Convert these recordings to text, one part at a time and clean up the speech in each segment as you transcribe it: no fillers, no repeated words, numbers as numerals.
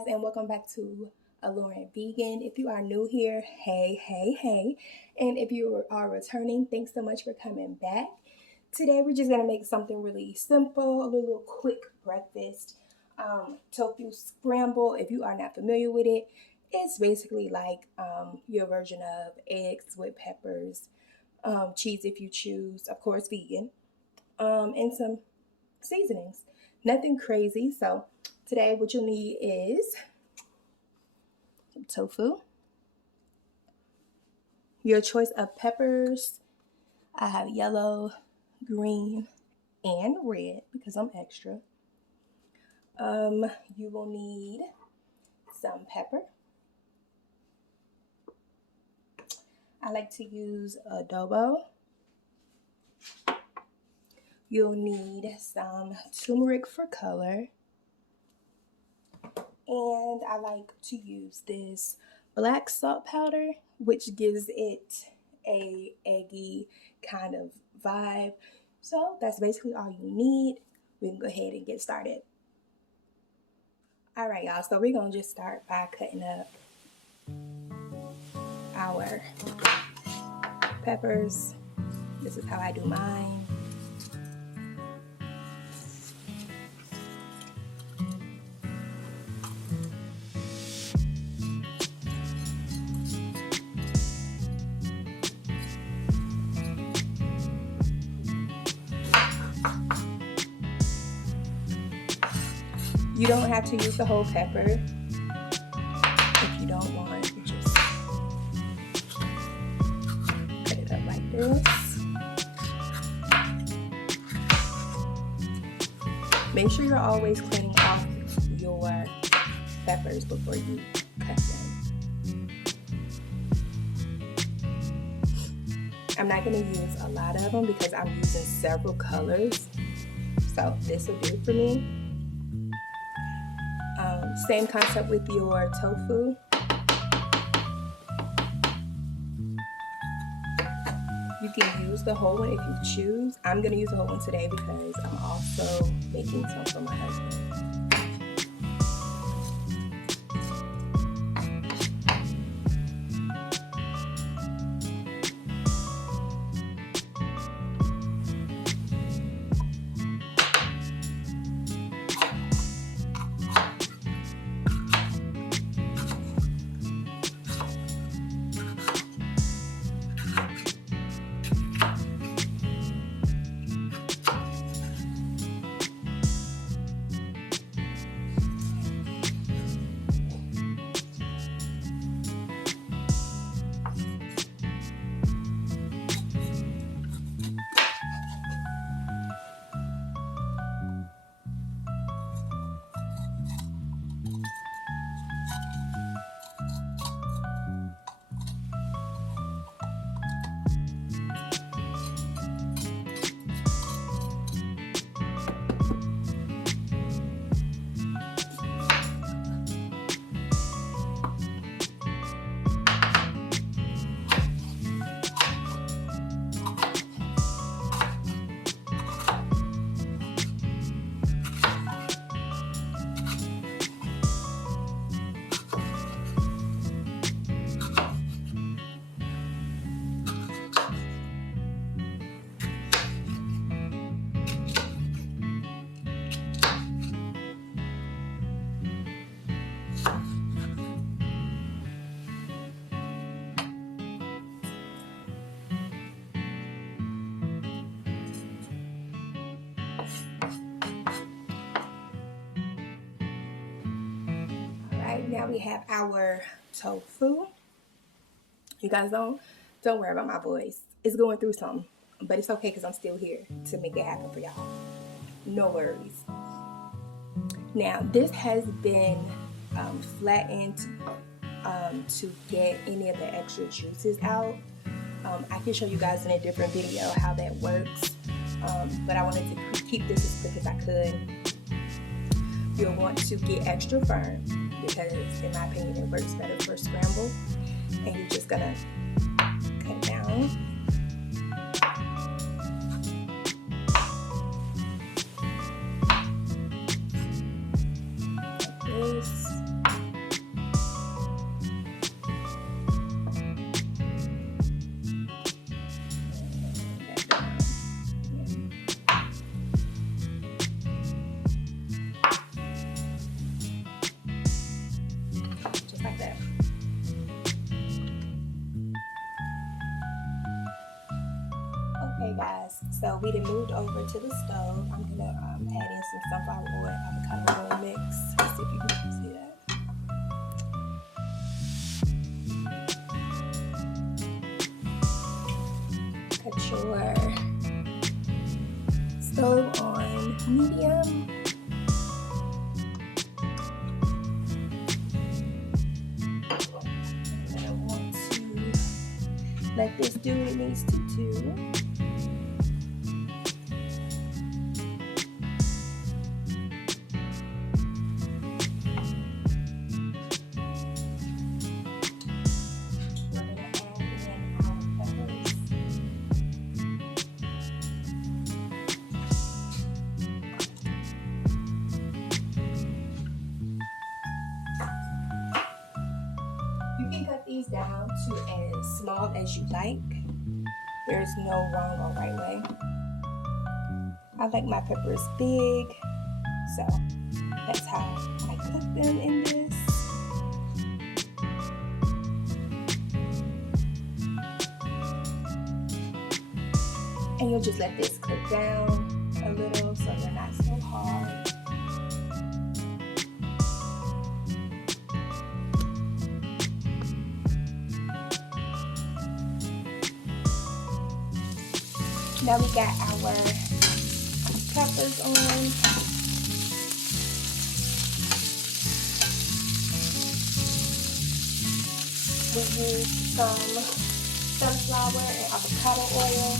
guys, and welcome back to Alluring Vegan. If you are new here, hey. And if you are returning, thanks so much for coming back. Today we're just going to make something really simple, a little quick breakfast. Tofu Scramble, if you are not familiar with it, it's basically like your version of eggs with peppers, cheese if you choose, of course vegan, and some seasonings. Nothing crazy. So today what you'll need is some tofu, your choice of peppers. I have yellow, green, and red because I'm extra. You will need some pepper. I like to use adobo. You'll need some turmeric for color. And I like to use this black salt powder, which gives it a eggy kind of vibe. So that's basically all you need. We can go ahead and get started. All right, y'all. So we're going to just start by cutting up our peppers. This is how I do mine. You don't have to use the whole pepper if you don't want. You just cut it up like this. Make sure you're always cleaning off your peppers before you cut them. I'm not going to use a lot of them because I'm using several colors. So this will do for me. Same concept with your tofu. You can use the whole one if you choose. I'm going to use the whole one today because I'm also making some for my husband. Now we have our tofu. You guys don't worry about my voice. It's going through something, but it's okay because I'm still here to make it happen for y'all. No worries. Now this has been flattened to get any of the extra juices out. I can show you guys in a different video how that works, but I wanted to keep this as quick as I could. You'll want to get extra firm because in my opinion it works better for scramble, and you're just gonna cut it down. Like this. Okay guys, so we done moved over to the stove. I'm gonna add in some sunflower oil, avocado oil mix. Let's see if you can see that. Cut your stove on medium. And I want to let this do what it needs to do. You can cut these down to as small as you like. There's no wrong or right way. I like my peppers big, so that's how I cook them in this. And you'll just let this cook down a little so they're not so hard. Now we got our peppers on. We use some sunflower and avocado oil.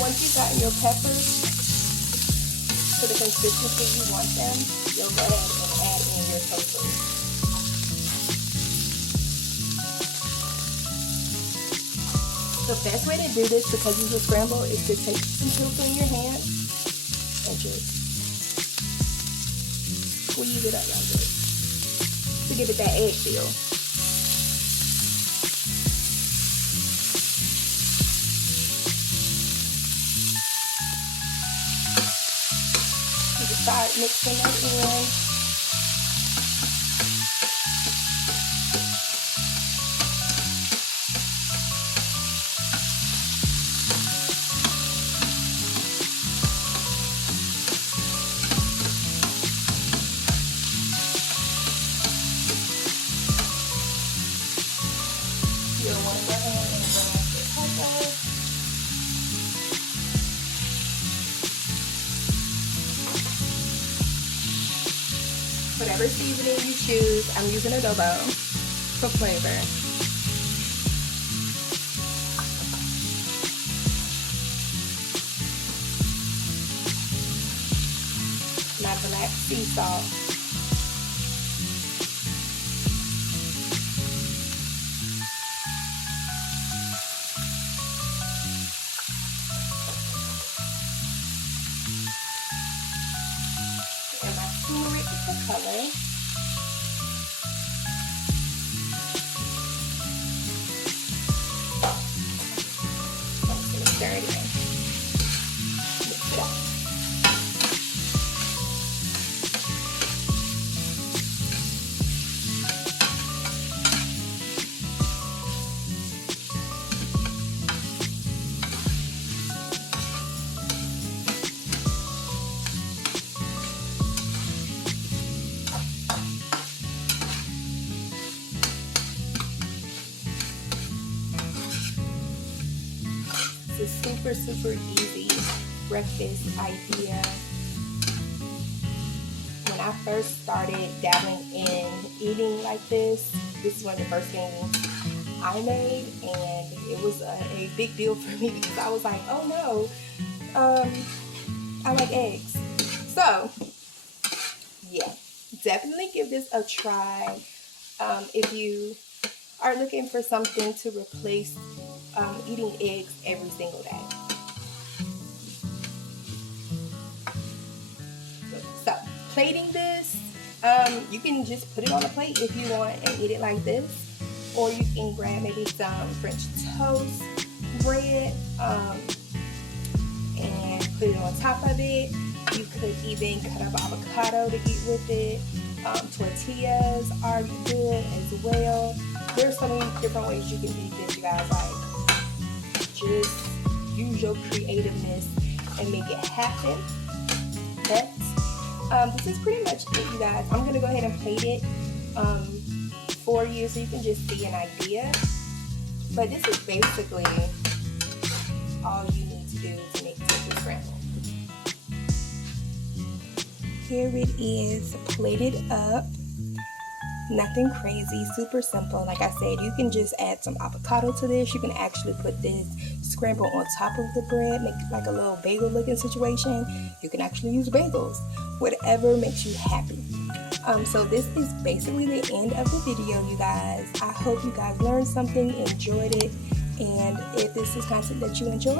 Once you've gotten your peppers to the consistency you want them, you'll go ahead and add in your tofu. The best way to do this, because it's a scramble, is to take some tofu in your hand and just squeeze it up like this to give it that egg feel. Start mixing it in. You'll want to go ahead and bring up your pepper. Whatever seasoning you choose, I'm using adobo for flavor. My black sea salt. And my turmeric for color. Stir it in. Mix it up. It's a super easy breakfast idea. When I first started dabbling in eating like this is one of the first things I made, and it was a big deal for me because I was like, oh no, I like eggs. So yeah, definitely give this a try if you are looking for something to replace eating eggs every single day. So plating this, you can just put it on a plate if you want and eat it like this, or you can grab maybe some French toast bread and put it on top of it. You could even cut up avocado to eat with it. Tortillas are good as well. There's so many different ways you can eat this, you guys. Like, just use your creativeness and make it happen. But this is pretty much it, you guys. I'm gonna go ahead and plate it for you so you can just see an idea. But this is basically all you need to do to make tofu scramble. Here it is, plated up. Nothing crazy, super simple. Like I said, you can just add some avocado to this. You can actually put this scramble on top of the bread, make like a little bagel looking situation. You can actually use bagels, whatever makes you happy. So this is basically the end of the video, you guys. I hope you guys learned something, enjoyed it, and if this is content that you enjoy,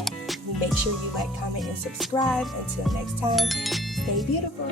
make sure you like, comment, and subscribe. Until next time, stay beautiful.